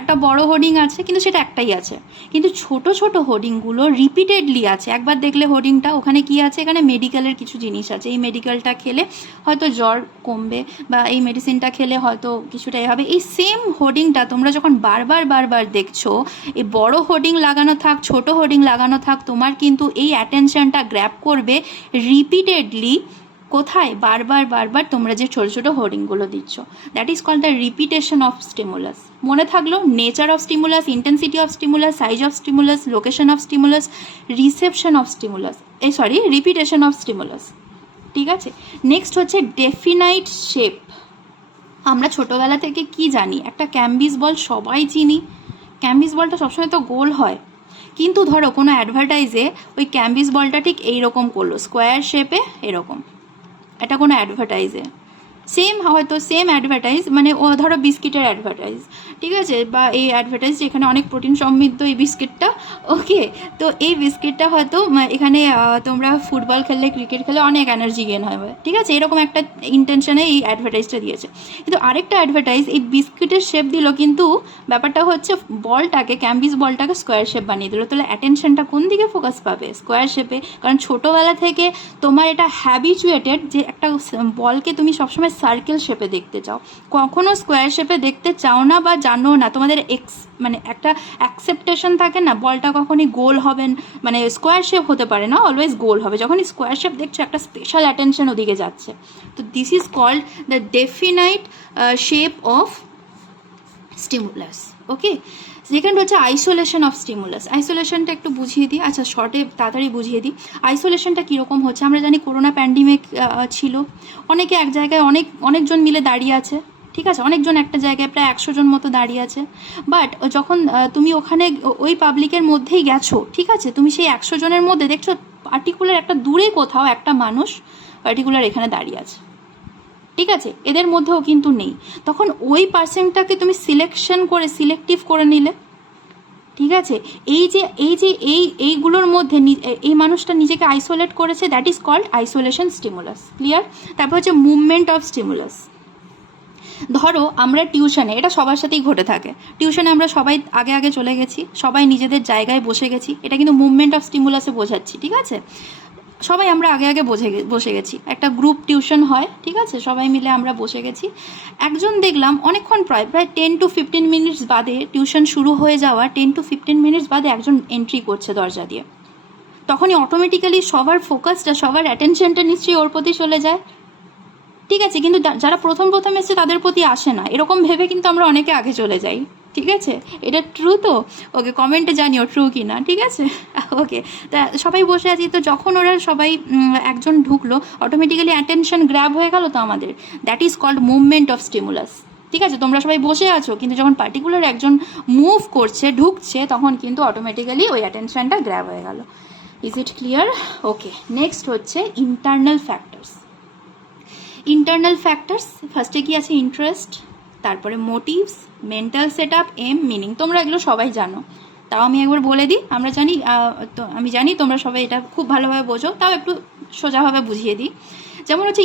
একটা বড় হোর্ডিং আছে কিন্তু সেটা একটাই আছে, কিন্তু ছোট ছোট হোর্ডিংগুলো রিপিটেডলি আছে। একবার দেখলে হোর্ডিংটা, ওখানে কি আছে, এখানে মেডিকেলের কিছু জিনিস আছে, এই মেডিকেলটা খেলে হয়তো জ্বর কমবে, বা এই মেডিসিনটা খেলে হয়তো কিছুটাই হবে। এই সেম হোর্ডিংটা তোমরা যখন বারবার দেখছো, এই বড় হোর্ডিং লাগানো থাক ছোট হোর্ডিং লাগানো থাক, তোমার কিন্তু এই অ্যাটেনশনটা গ্র্যাব করবে রিপিটেডলি। কোথায়? বারবার তোমরা যে ছোট ছোট হোর্ডিংগুলো দিচ্ছ, that is called the repetition of stimulus. মনে থাকলো? Nature of stimulus, intensity of stimulus, size of stimulus, location of stimulus, reception of stimulus, repetition of stimulus. ঠিক আছে। নেক্সট হচ্ছে ডেফিনাইট শেপ। আমরা ছোটোবেলা থেকে কি জানি, একটা ক্যাম্বিস বল সবাই চিনি, ক্যাম্বিস বলটা সবসময় তো গোল হয়, কিন্তু ধরো কোনো অ্যাডভার্টাইজে ওই ক্যাম্বিস বলটা ঠিক এইরকম করলো, স্কোয়ার শেপে এরকম, এটা কোনো অ্যাডভার্টাইজে হয়তো সেম অ্যাডভার্টাইজ, মানে ও ধরো বিস্কিটের অ্যাডভার্টাইজ, ঠিক আছে, বা এই অ্যাডভার্টাইজ যেখানে অনেক প্রোটিন সমৃদ্ধ এই বিস্কিটটা, ওকে, তো এই বিস্কিটটা হয়তো এখানে তোমরা ফুটবল খেললে ক্রিকেট খেলে অনেক এনার্জি গেন হবে, ঠিক আছে, এরকম একটা ইন্টেনশনে এই অ্যাডভার্টাইজটা দিয়েছে। কিন্তু আরেকটা অ্যাডভার্টাইজ এই বিস্কিটের শেপ দিল, কিন্তু ব্যাপারটা হচ্ছে বলটাকে, ক্যাম্বিস বলটাকে স্কোয়ার শেপ বানিয়ে দিল। তাহলে অ্যাটেনশনটা কোন দিকে ফোকাস পাবে? স্কোয়ার শেপে, কারণ ছোটোবেলা থেকে তোমার এটা হ্যাবিচুয়েটেড যে একটা বলকে তুমি সবসময় সার্কেল শেপে দেখতে চাও, কখনো স্কোয়ার শেপে দেখতে চাও না, বা জানো না, তোমাদের মানে একটা অ্যাকসেপ্টেশন থাকে না, বলটা কখনই গোল হবে, মানে স্কোয়ার শেপ হতে পারে না, অলওয়েজ গোল হবে। যখনই স্কোয়ার শেপ দেখছো একটা স্পেশাল অ্যাটেনশন ওদিকে যাচ্ছে। তো this is called the definite shape of stimulus. Okay. Second হচ্ছে আইসোলেশন অফ স্টিমুলাস। আইসোলেশনটা একটু বুঝিয়ে দিই, আচ্ছা শর্টে তাড়াতাড়ি বুঝিয়ে দিই। আইসোলেশনটা কীরকম হচ্ছে, আমরা জানি করোনা প্যান্ডেমিক ছিল, অনেকে এক জায়গায় অনেকজন মিলে দাঁড়িয়ে আছে, ঠিক আছে, অনেকজন একটা জায়গায় প্রায় 100 জন মতো দাঁড়িয়ে আছে, বাট যখন তুমি ওখানে ওই পাবলিকের মধ্যেই গেছো, ঠিক আছে, তুমি সেই 100 জনের মধ্যে দেখছো পার্টিকুলার একটা দূরে কোথাও একটা মানুষ পার্টিকুলার এখানে দাঁড়িয়ে আছে, ঠিক আছে, এদের মধ্যেও কিন্তু নেই। তখন ওই পার্সনটাকে তুমি সিলেক্টিভ করে নিলে, ঠিক আছে, এইগুলোর মধ্যে এই মানুষটা নিজেকে আইসোলেট করেছে, that is called isolation stimulus. Clear? তারপর হচ্ছে মুভমেন্ট অফ স্টিমুলাস। ধরো আমরা টিউশনে, এটা সবার সাথেই ঘটে থাকে, টিউশনে আমরা সবাই আগে চলে গেছি, সবাই নিজেদের জায়গায় বসে গেছি, এটা কিন্তু মুভমেন্ট অফ স্টিমুলাসে বোঝাচ্ছি, ঠিক আছে, সবাই আমরা আগে বসে গেছি, একটা গ্রুপ টিউশন হয়, ঠিক আছে, সবাই মিলে আমরা বসে গেছি। একজন দেখলাম অনেকক্ষণ প্রায় 10 to 15 মিনিটস বাদে, টিউশন শুরু হয়ে যাওয়ার 10 to 15 মিনিটস বাদে একজন এন্ট্রি করছে দরজা দিয়ে। তখনই অটোমেটিক্যালি সবার ফোকাসটা, সবার অ্যাটেনশনটা নিশ্চয়ই ওর প্রতি চলে যায়, ঠিক আছে, কিন্তু যারা প্রথম এসছে তাদের প্রতি আসে না, এরকম ভেবে কিন্তু আমরা অনেকে আগে চলে যাই, ঠিক আছে, এটা ট্রু তো? ওকে, কমেন্টে জানিও ট্রু কি না, ঠিক আছে, ওকে। তা সবাই বসে আছি, তো যখন ওরা সবাই একজন ঢুকলো, অটোমেটিক্যালি অ্যাটেনশন গ্র্যাব হয়ে গেল তো আমাদের, that is called movement of stimulus. ঠিক আছে, তোমরা সবাই বসে আছো, কিন্তু যখন পার্টিকুলার একজন মুভ করছে, ঢুকছে, তখন কিন্তু অটোমেটিক্যালি ওই অ্যাটেনশনটা গ্র্যাব হয়ে গেল। Is it clear? Okay. Next হচ্ছে ইন্টারনাল ফ্যাক্টরস। ইন্টারনাল ফ্যাক্টরস, ফার্স্টে কি আছে? ইন্টারেস্ট, তারপরে motives, mental set up, um, meaning. তোমরা এগুলো সবাই জানো, তাও আমি একবার বলে দিই। আমি জানি তোমরা সবাই এটা খুব ভালোভাবে বোঝো, তাও একটু সোজাভাবে বুঝিয়ে দিই। যেমন হচ্ছে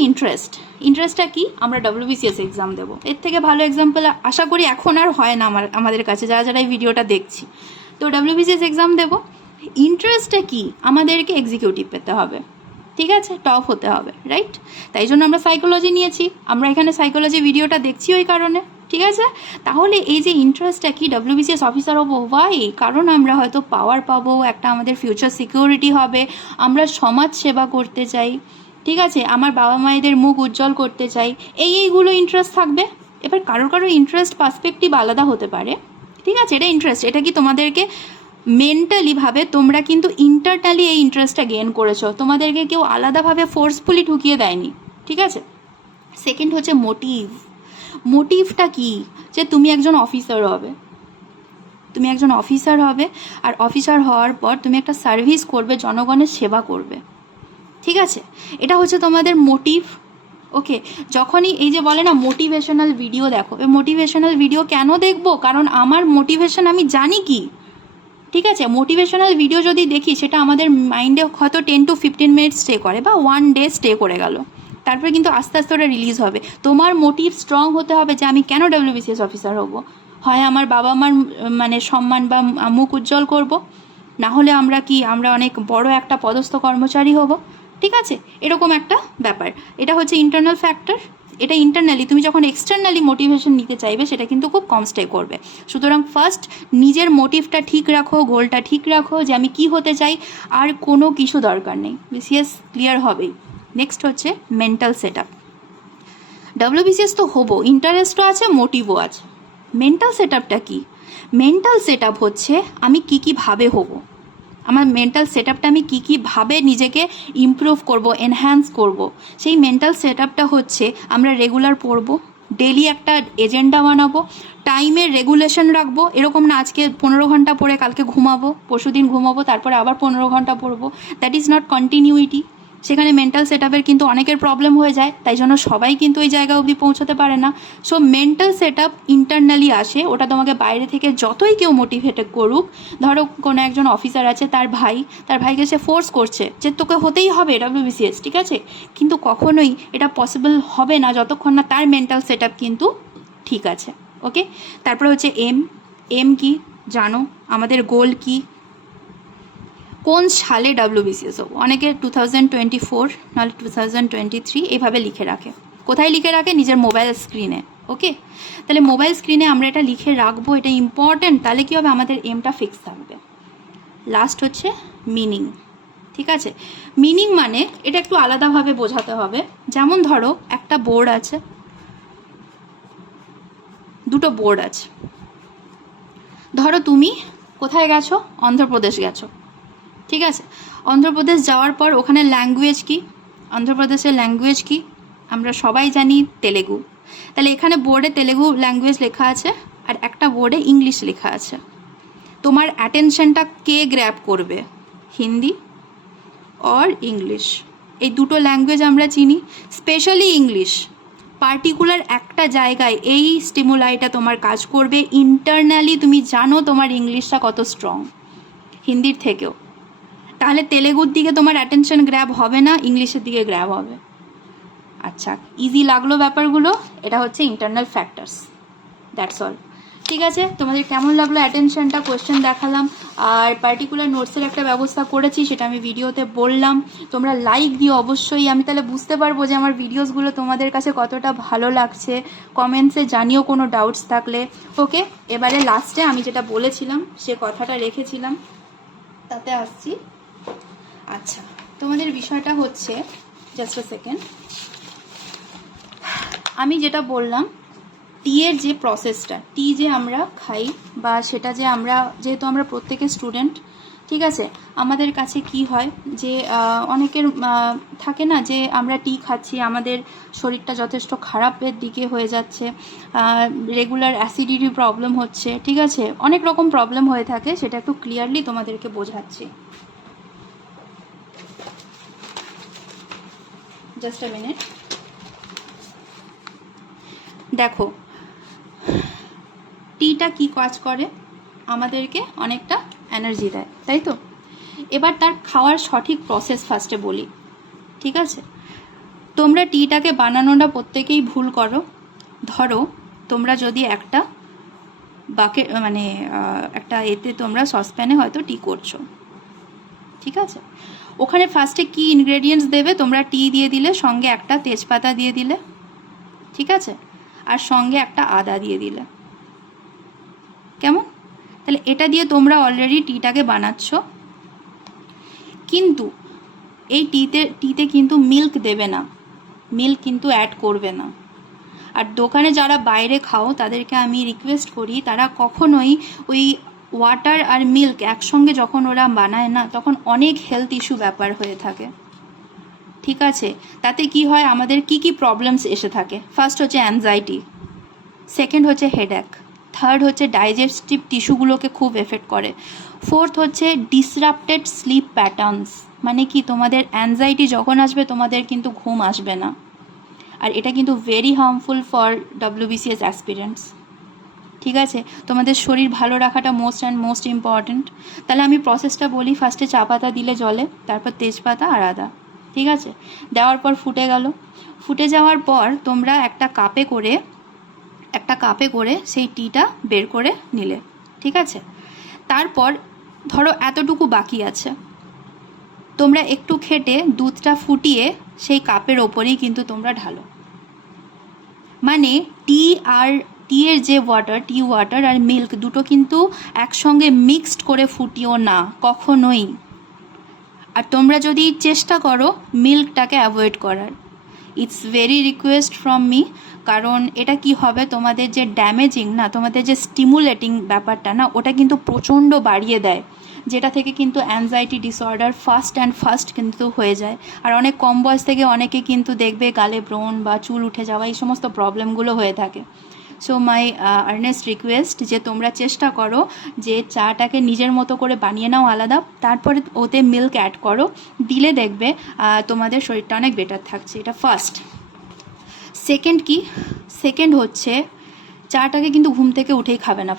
ইন্টারেস্টটা কি? আমরা WBCS এক্সাম দেবো, এর থেকে ভালো এক্সাম্পল আশা করি এখন আর হয় না আমাদের কাছে, যারা যারা এই ভিডিওটা দেখছি। তো WBCS এক্সাম দেবো, ইন্টারেস্টটা কি? আমাদেরকে এক্সিকিউটিভ পেতে হবে, ঠিক আছে, টপ হতে হবে, রাইট? তাই জন্য আমরা সাইকোলজি নিয়েছি, আমরা এখানে সাইকোলজি ভিডিওটা দেখছি ওই কারণে, ঠিক আছে? তাহলে এই যে ইন্টারেস্টটা কি? WBCS অফিসার হবো, ওয়াই? কারণ আমরা হয়তো পাওয়ার পাবো, একটা আমাদের ফিউচার সিকিউরিটি হবে, আমরা সমাজ সেবা করতে চাই, ঠিক আছে, আমার বাবা মায়েদের মুখ উজ্জ্বল করতে চাই, এইগুলো ইন্টারেস্ট থাকবে। এবার কারোর ইন্টারেস্ট পার্সপেক্টিভ আলাদা হতে পারে, ঠিক আছে? এটা ইন্টারেস্ট, এটা কি তোমাদেরকে মেন্টালি ভাবে তোমরা কিন্তু ইন্টারনালি এই ইন্টারেস্টটা গেইন করেছো, তোমাদেরকে কেউ আলাদাভাবে ফোর্সফুলি ঢুকিয়ে দেয়নি, ঠিক আছে? সেকেন্ড হচ্ছে মোটিভটা কি? যে তুমি একজন অফিসার হবে, আর অফিসার হওয়ার পর তুমি একটা সার্ভিস করবে, জনগণের সেবা করবে, ঠিক আছে? এটা হচ্ছে তোমাদের মোটিভ। ওকে, যখনই এই যে বলে না মোটিভেশনাল ভিডিও দেখো, এই মোটিভেশনাল ভিডিও কেন দেখবো? কারণ আমার মোটিভেশন আমি জানি কি, ঠিক আছে? মোটিভেশনাল ভিডিও যদি দেখি, সেটা আমাদের মাইন্ডে হয়তো 10 to 15 মিনিটস স্টে করে, বা 1 ডে স্টে করে গেল, তারপরে কিন্তু আস্তে আস্তে ওটা রিলিজ হবে। তোমার মোটিভ স্ট্রং হতে হবে যে আমি কেন WBCS অফিসার হব। হয় আমার বাবা মার মানে সম্মান বা মুখ উজ্জ্বল করব, না হলে আমরা অনেক বড় একটা পদস্থ কর্মচারী হব, ঠিক আছে? এরকম একটা ব্যাপার। এটা হচ্ছে ইন্টারনাল ফ্যাক্টর। এটা ইন্টারনালি, তুমি যখন এক্সটার্নালি মোটিভেশন নিতে চাইবে সেটা কিন্তু খুব কম স্টে করবে। সুতরাং ফার্স্ট নিজের মোটিভটা ঠিক রাখো, গোলটা ঠিক রাখো যে আমি কি হতে চাই, আর কোনো কিছু দরকার নেই, BCS ক্লিয়ার হবেই। নেক্সট হচ্ছে মেন্টাল সেট আপ। WBCS তো হবো, ইন্টারেস্টও আছে, মোটিভও আছে। মেন্টাল সেট আপটা কি? মেন্টাল সেট আপ হচ্ছে আমি কী ভাবে হব, আমার মেন্টাল সেট আপটা আমি কী ভাবে নিজেকে ইমপ্রুভ করব, এনহ্যান্স করব। সেই মেন্টাল সেট আপটা হচ্ছে আমরা রেগুলার পড়বো, ডেলি একটা এজেন্ডা বানাবো, টাইমের রেগুলেশন রাখবো, এরকম না আজকে 15 ঘন্টা পড়ে কালকে ঘুমাবো, পরশুদিন ঘুমাবো, তারপরে আবার 15 ঘন্টা পড়বো। That is not continuity. সেখানে মেন্টাল সেট আপের কিন্তু অনেকের প্রবলেম হয়ে যায়, তাই জন্য সবাই কিন্তু ওই জায়গা অবধি পৌঁছতে পারে না। So mental set up internally আসে, ওটা তোমাকে বাইরে থেকে যতই কেউ মোটিভেট করুক, ধরো কোনো একজন অফিসার আছে, তার ভাইকে সে ফোর্স করছে যে তোকে হতেই হবে WBCS, ঠিক আছে, কিন্তু কখনোই এটা পসিবল হবে না যতক্ষণ না তার মেন্টাল সেট আপ কিন্তু ঠিক আছে। ওকে, তারপরে হচ্ছে এম কি জানো, আমাদের গোল কি, কোন সালে WBCS হবো। অনেকে 2024 নাহলে 2023 এইভাবে লিখে রাখে। কোথায় লিখে রাখে? নিজের মোবাইল স্ক্রিনে। ওকে, তাহলে মোবাইল স্ক্রিনে আমরা এটা লিখে রাখবো, এটা ইম্পর্ট্যান্ট। তাহলে কী হবে, আমাদের এমটা ফিক্স থাকবে। লাস্ট হচ্ছে মিনিং, ঠিক আছে? মিনিং মানে এটা একটু আলাদাভাবে বোঝাতে হবে। যেমন ধরো একটা বোর্ড আছে, দুটো বোর্ড আছে। ধরো তুমি কোথায় গেছো? অন্ধ্রপ্রদেশ গেছো, ঠিক আছে? অন্ধ্রপ্রদেশ যাওয়ার পর ওখানে ল্যাঙ্গুয়েজ কি? অন্ধ্রপ্রদেশের ল্যাঙ্গুয়েজ কি? আমরা সবাই জানি তেলেগু। তাহলে এখানে বোর্ডে তেলেগু ল্যাঙ্গুয়েজ লেখা আছে, আর একটা বোর্ডে ইংলিশ লেখা আছে। তোমার অ্যাটেনশনটা কে গ্র্যাব করবে? হিন্দি অর ইংলিশ, এই দুটো ল্যাঙ্গুয়েজ আমরা চিনি। স্পেশালি ইংলিশ, পার্টিকুলার একটা জায়গায় এই স্টিমুলাইটা তোমার কাজ করবে। ইন্টারনালি তুমি জানো তোমার ইংলিশটা কত স্ট্রং হিন্দির থেকেও। তাহলে তেলেগুর দিকে তোমার অ্যাটেনশন গ্র্যাব হবে না, ইংলিশের দিকে গ্র্যাব হবে। আচ্ছা, ইজি লাগলো ব্যাপারগুলো? এটা হচ্ছে ইন্টারনাল ফ্যাক্টরস, দ্যাটস অল। ঠিক আছে, তোমাদের কেমন লাগলো অ্যাটেনশনটা? কোয়েশ্চেন দেখালাম, আর পার্টিকুলার নোটসের একটা ব্যবস্থা করেছি, সেটা আমি ভিডিওতে বললাম। তোমরা লাইক দিও অবশ্যই, আমি তাহলে বুঝতে পারবো যে আমার ভিডিওসগুলো তোমাদের কাছে কতটা ভালো লাগছে। কমেন্টসে জানিও কোনো ডাউটস থাকলে। ওকে, এবারে লাস্টে আমি যেটা বলেছিলাম সে কথাটা রেখেছিলাম, তাতে আসছি। আচ্ছা, তোমাদের বিষয়টা হচ্ছে, জাস্ট আ সেকেন্ড, আমি যেটা বললাম টিয়ের যে প্রসেসটা, টি যে আমরা খাই, বা সেটা যে আমরা, যেহেতু আমরা প্রত্যেকে স্টুডেন্ট, ঠিক আছে, আমাদের কাছে কি হয় যে অনেকের থাকে না যে আমরা টি খাচ্ছি, আমাদের শরীরটা যথেষ্ট খারাপের দিকে হয়ে যাচ্ছে, রেগুলার অ্যাসিডিটি প্রবলেম হচ্ছে, ঠিক আছে, অনেক রকম প্রবলেম হয়ে থাকে। সেটা একটু ক্লিয়ারলি তোমাদেরকে বোঝাচ্ছি, জাস্ট আ মিনিট। দেখো, টিটা কি কাজ করে, আমাদেরকে অনেকটা এনার্জি দেয়, তাই তো। এবার তার খাওয়ার সঠিক প্রসেস ফার্স্টে বলি, ঠিক আছে। তোমরা টিটাকে বানানোটা প্রত্যেকেই ভুল করো। ধরো তোমরা যদি একটা বাকেট মানে একটা এতে তোমরা সসপ্যানে হয়তো টি করছো, ঠিক আছে। ওখানে ফার্স্টে কি ইনগ্রেডিয়েন্টস দেবে, তোমরা টি দিয়ে দিলে, সঙ্গে একটা তেজপাতা দিয়ে দিলে, ঠিক আছে, আর সঙ্গে একটা আদা দিয়ে দিলে, কেমন। তাহলে এটা দিয়ে তোমরা অলরেডি টিটাকে বানাচ্ছ। কিন্তু এই টিতে কিন্তু মিল্ক দেবে না, মিল্ক কিন্তু অ্যাড করবে না। আর দোকানে যারা বাইরে খাও তাদেরকে আমি রিকোয়েস্ট করি, তারা কখনোই ওই ওয়াটার আর মিল্ক একসঙ্গে যখন ওরা বানায় না, তখন অনেক হেলথ ইস্যু ব্যাপার হয়ে থাকে, ঠিক আছে। তাতে কি হয়, আমাদের কি কি প্রবলেমস এসে থাকে। ফার্স্ট হচ্ছে অ্যাংজাইটি, সেকেন্ড হচ্ছে হেডেক, থার্ড হচ্ছে ডাইজেস্টিভ টিস্যুগুলোকে খুব এফেক্ট করে, ফোর্থ হচ্ছে ডিসরাপ্টেড স্লিপ প্যাটার্নস, মানে কি তোমাদের অ্যাংজাইটি যখন আসবে তোমাদের কিন্তু ঘুম আসবে না। আর এটা কিন্তু very harmful for WBCS aspirants, ঠিক আছে। তোমাদের শরীর ভালো রাখাটা মোস্ট ইম্পর্ট্যান্ট। তাহলে আমি প্রসেসটা বলি। ফার্স্টে চা পাতা দিলে জলে, তারপর তেজপাতা আর আদা, ঠিক আছে। দেওয়ার পর ফুটে গেল, ফুটে যাওয়ার পর তোমরা একটা কাপে করে সেই টিটা বের করে নিলে, ঠিক আছে। তারপর ধরো এতটুকু বাকি আছে, তোমরা একটু খেটে দুধটা ফুটিয়ে সেই কাপের ওপরেই কিন্তু তোমরা ঢালো। মানে টি এর যে টি ওয়াটার আর মিল্ক দুটো কিন্তু একসঙ্গে মিক্সড করে ফুটিও না কখনোই। আর তোমরা যদি চেষ্টা করো মিল্কটাকে অ্যাভয়েড করার, it's very request from me. কারণ এটা কি হবে, তোমাদের যে ড্যামেজিং না, তোমাদের যে স্টিমুলেটিং ব্যাপারটা না, ওটা কিন্তু প্রচণ্ড বাড়িয়ে দেয়, যেটা থেকে কিন্তু অ্যাংজাইটি ডিসঅর্ডার ফার্স্ট কিন্তু হয়ে যায়। আর অনেক কম বয়স থেকে অনেকে কিন্তু দেখবে গালে ব্রণ বা চুল উঠে যাওয়া, এই সমস্ত প্রবলেমগুলো হয়ে থাকে। সো মাই আর্নেস্ট রিকোয়েস্ট যে তোমরা চেষ্টা করো যে চাটাকে নিজের মতো করে বানিয়ে নাও আলাদা, তারপরে ওতে মিল্ক অ্যাড করো, দিলে দেখবে তোমাদের শরীরটা অনেক বেটার থাকছে। এটা ফার্স্ট। সেকেন্ড হচ্ছে চাটাকে কিন্তু ঘুম থেকে উঠেই খাবে না।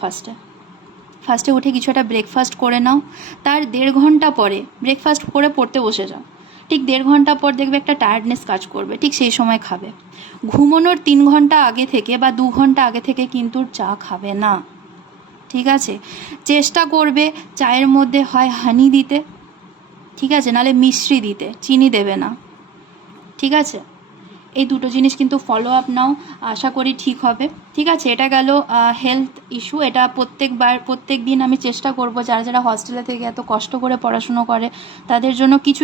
ফার্স্টে উঠে কিছু একটা ব্রেকফাস্ট করে নাও, তার 1.5 ঘন্টা পরে ব্রেকফাস্ট করে পড়তে বসে যাও। ঠিক 1.5 ঘন্টা পর দেখবে একটা টায়ার্ডনেস কাজ করবে, ঠিক সেই সময় খাবে। ঘুমানোর 3 ঘন্টা আগে থেকে বা 2 ঘন্টা আগে থেকে কিন্তু চা খাবে না, ঠিক আছে। চেষ্টা করবে চায়ের মধ্যে হয় হানি দিতে, ঠিক আছে, নাহলে মিশ্রি দিতে, চিনি দেবে না, ঠিক আছে। এই দুটো জিনিস কিন্তু ফলো আপ নাও, আশা করি ঠিক হবে, ঠিক আছে। এটা গেল হেলথ ইস্যু। এটা প্রত্যেক দিন আমি চেষ্টা করব যারা হস্টেলে থেকে এত কষ্ট করে পড়াশুনো করে তাদের জন্য কিছু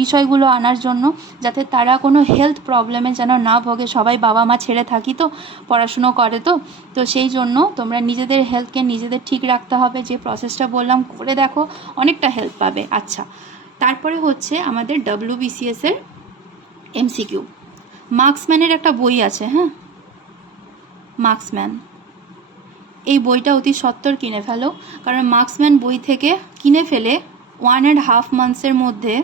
বিষয়গুলো আনার জন্য, যাতে তারা কোনো হেলথ প্রবলেমে যেন না ভোগে। সবাই বাবা মা ছেড়ে থাকি তো, পড়াশুনো করে তো সেই জন্য তোমরা নিজেদের হেলথকে নিজেদের ঠিক রাখতে হবে। যে প্রসেসটা বললাম করে দেখো, অনেকটা হেল্প পাবে। আচ্ছা, তারপরে হচ্ছে আমাদের WBCS এর MCQ। মার্কসম্যানের একটা বই আছে, হ্যাঁ, মার্কসম্যান, এই বইটা অতি সত্বর কিনে ফেলো। কারণ মার্কসম্যান বই থেকে কিনে ফেলে 1.5 মান্থসের মধ্যে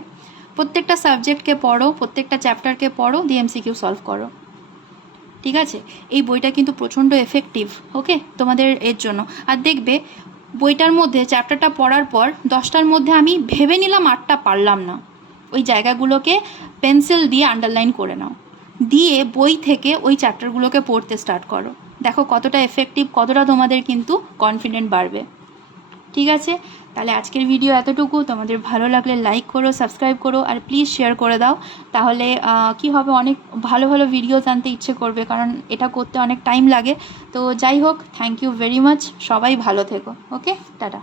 প্রত্যেকটা সাবজেক্টকে পড়ো, প্রত্যেকটা চ্যাপ্টারকে পড়ো, দিয়ে MCQ সলভ করো, ঠিক আছে। এই বইটা কিন্তু প্রচণ্ড এফেক্টিভ, ওকে, তোমাদের এর জন্য। আর দেখবে বইটার মধ্যে চ্যাপ্টারটা পড়ার পর 10টার মধ্যে আমি ভেবে নিলাম 8টা পারলাম না, ওই জায়গাগুলোকে পেন্সিল দিয়ে আন্ডারলাইন করে নাও, দিয়ে বই থেকে ওই চ্যাপ্টারগুলোকে পড়তে স্টার্ট করো। দেখো কতটা এফেক্টিভ, কতটা তোমাদের কিন্তু কনফিডেন্ট বাড়বে, ঠিক আছে। তাহলে আজকের ভিডিও এতটুকু। তোমাদের ভালো লাগলে লাইক করো, সাবস্ক্রাইব করো, আর প্লিজ শেয়ার করে দাও। তাহলে কি হবে, অনেক ভালো ভিডিও জানতে ইচ্ছে করবে, কারণ এটা করতে অনেক টাইম লাগে। তো যাই হোক, থ্যাংক ইউ ভেরি মাচ, সবাই ভালো থেকো, ওকে, টাটা।